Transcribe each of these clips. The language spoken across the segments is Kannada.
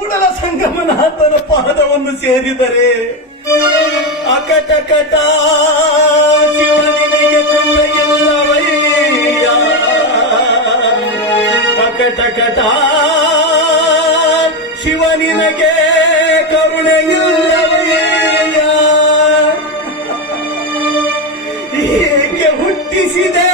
ಕೂಡಲ ಸಂಗಮನಾಥನ ಪಾದವನ್ನು ಸೇರಿದರೆ ಅಕಟಕಟ ಶಿವನಿಗೆ ಕೃಪೆಯಿಲ್ಲವಯ್ಯ ಅಕಟಕಟ ಶಿವನಿನಗೆ ಕರುಣೆಯಿಲ್ಲವಯ್ಯ ಏಕೆ ಹುಟ್ಟಿಸಿದೆ?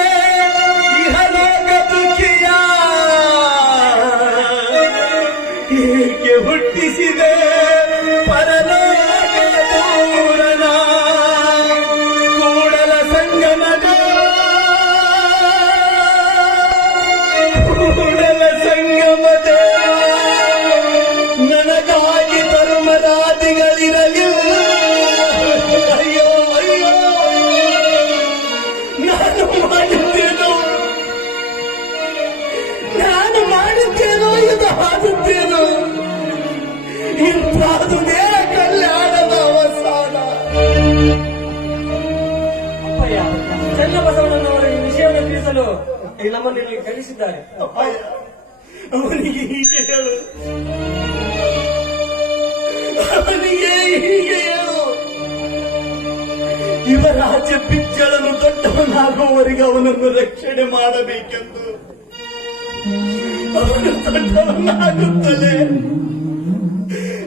ಈ ನಮ್ಮನ್ನು ಇಲ್ಲಿ ಕಳಿಸಿದ್ದಾರೆ. ಅವನಿಗೆ ಹೀಗೆ ಹೇಳು. ಅವನಿಗೆ ಹೀಗೆ ದೊಡ್ಡವನಾಗುವವರೆಗೆ ಅವನನ್ನು ರಕ್ಷಣೆ ಮಾಡಬೇಕೆಂದು. ಅವನು ದೊಡ್ಡವನಾಗುತ್ತಲೇ.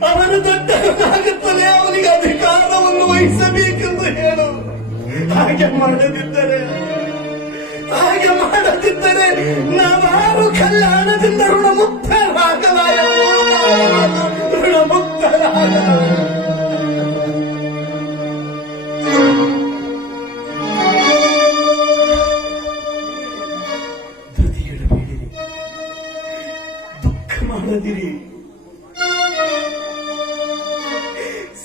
ಅವನು ದೊಡ್ಡವನಾಗುತ್ತಲೇ ಅವನಿಗೆ ಅಧಿಕಾರವನ್ನು ವಹಿಸಬೇಕೆಂದು ಹೇಳು. ಹಾಗೆ ಮಾಡದಿದ್ದರೆ ಮಾಡದಿದ್ದರೆ ನಾವಾರು ಕಲ್ಯಾಣದಿಂದ ಋಣಮುಕ್ತರಾಗಲಾರ ಋಣಮುಕ್ತರಾಗ ದುಃಖ ಮಾಡದಿರಿ.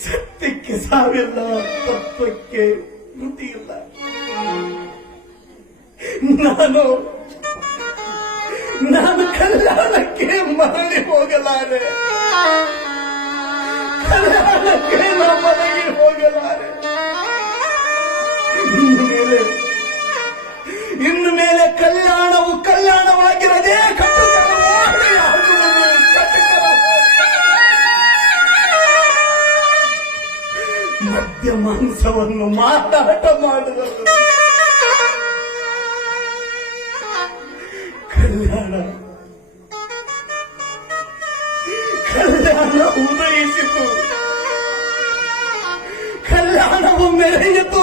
ಸತ್ಯಕ್ಕೆ ಸಾವಿಲ್ಲ ತತ್ವಕ್ಕೆ ಮೃತಿ ಇಲ್ಲ ನಾನು ನಾನು ಕಲ್ಯಾಣಕ್ಕೆ ಮರಳಿ ಹೋಗಲಾರೆ. ಕಲ್ಯಾಣಕ್ಕೆ ನಾನು ಮರಳಿ ಹೋಗಲಾರೆ. ಇನ್ನು ಮೇಲೆ ಕಲ್ಯಾಣವು ಕಲ್ಯಾಣವಾಗಿರದೆ ಮದ್ಯ ಮಾಂಸವನ್ನು ಮಾತಾಟ ಮಾಡುವುದು ಕಲ್ಯಾಣ ಉದಯಿಸಿತು ಕಲ್ಯಾಣವು ಮೆರೆಯಿತು.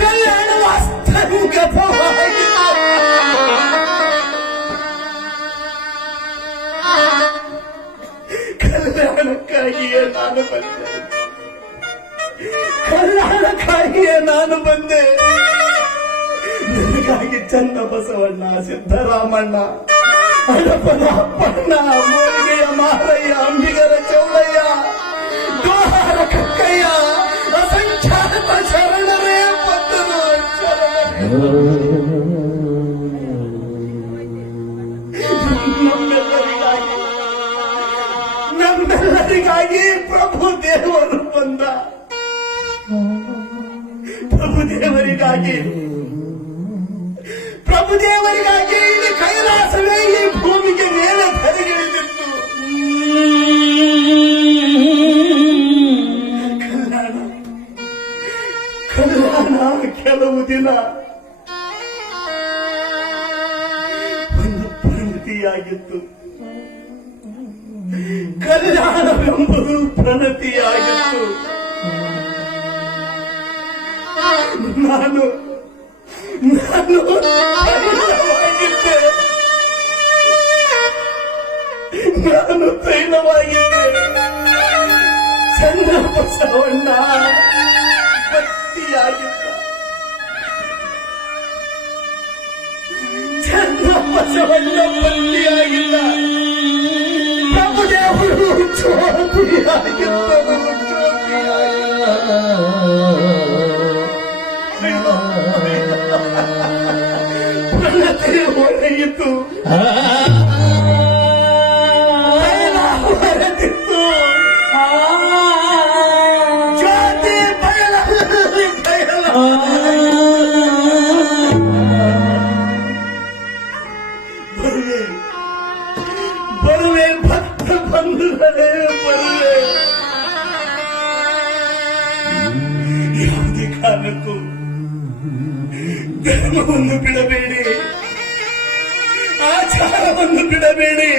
ಕಲ್ಯಾಣವು ಅಸ್ತಂಗತವಾಯಿತು ಕಲ್ಯಾಣಕ್ಕಾಗಿಯೇ ನಾನು ಬಂದೆ. ಕಲ್ಯಾಣಕ್ಕಾಗಿಯೇ ನಾನು ಬಂದೆ. ನನಗಾಗಿ ಚನ್ನ ಬಸವಣ್ಣ ಸಿದ್ದರಾಮಣ್ಣ ಹಡಪನ ಅಪ್ಪಣ್ಣ ಮೋರಿಗೆಯ ಮಾರಯ್ಯ ಅಂಬಿಗರ ಚೌಡಯ್ಯ ದೋಹಾರ ಕಕ್ಕಯ್ಯ ಅಸಂಖ್ಯಾತ ಶರಣರೇ ಬಂದರು ಶರಣರೇ. ನಮ್ಮೆಲ್ಲರಿಗಾಗಿ ನಮ್ಮೆಲ್ಲರಿಗಾಗಿ ಪ್ರಭು ದೇವರು ಬಂದ ಪ್ರಭು ದೇವರಿಗಾಗಿ ಪ್ರಭು ದೇವರಿಗಾಗಿ ಇಲ್ಲಿ ಕೈಲಾಸವೇ ಈ ಭೂಮಿಗೆ ಮೇಲೆ ಧರಿಗಿಳಿದಿತ್ತು ಕಲ್ಯಾಣ ಕಲ್ಯಾಣ ಕೆಲವು ದಿನ ಒಂದು ಪ್ರಣತಿಯಾಗಿತ್ತು. ಕಲ್ಯಾಣವೆಂಬುದು ಪ್ರಣತಿಯಾಗಿತ್ತು. ನಾನು ನಾನು ತೈಲವಾಗಿದ್ದೆ ನಾನು ತೈಲವಾಗಿದ್ದೆ ಚಂದ್ರ ಬಸವಣ್ಣ ಭಕ್ತಿಯಾಗಿದ್ದ ಚಂದ್ರ ಬಸವಣ್ಣ ಭಕ್ತಿಯಾಗಿಲ್ಲ ಪ್ರಭುದೇವರು ಜ್ಯೋತಿಯಾಗಿದ್ದರು ಬರುವೆ ಭಕ್ತ ಬಂಧುಗಳೇ ಬರುವೆ ಯಾವುದೇ ಕಾರಣಕ್ಕೂ ಧರ್ಮವನ್ನು ಬಿಡಬೇಡಿ. ಆಚಾರವನ್ನು ಬಿಡಬೇಡಿ.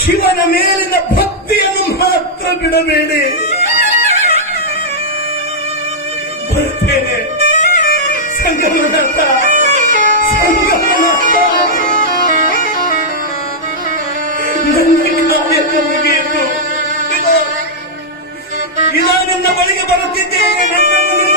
ಶಿವನ ಮೇಲಿನ ಭಕ್ತಿಯನ್ನು ಮಾತ್ರ ಬಿಡಬೇಡಿ. ಬರುತ್ತೇನೆ ಸಂಗಮನಾಥ ಸಂಗಮನಾಥ. ನನ್ನ ಕಾರ್ಯ ಇದು ನಿನ್ನ ಬಳಿಗೆ ಬರುತ್ತಿದ್ದೇನೆ. ನನ್ನ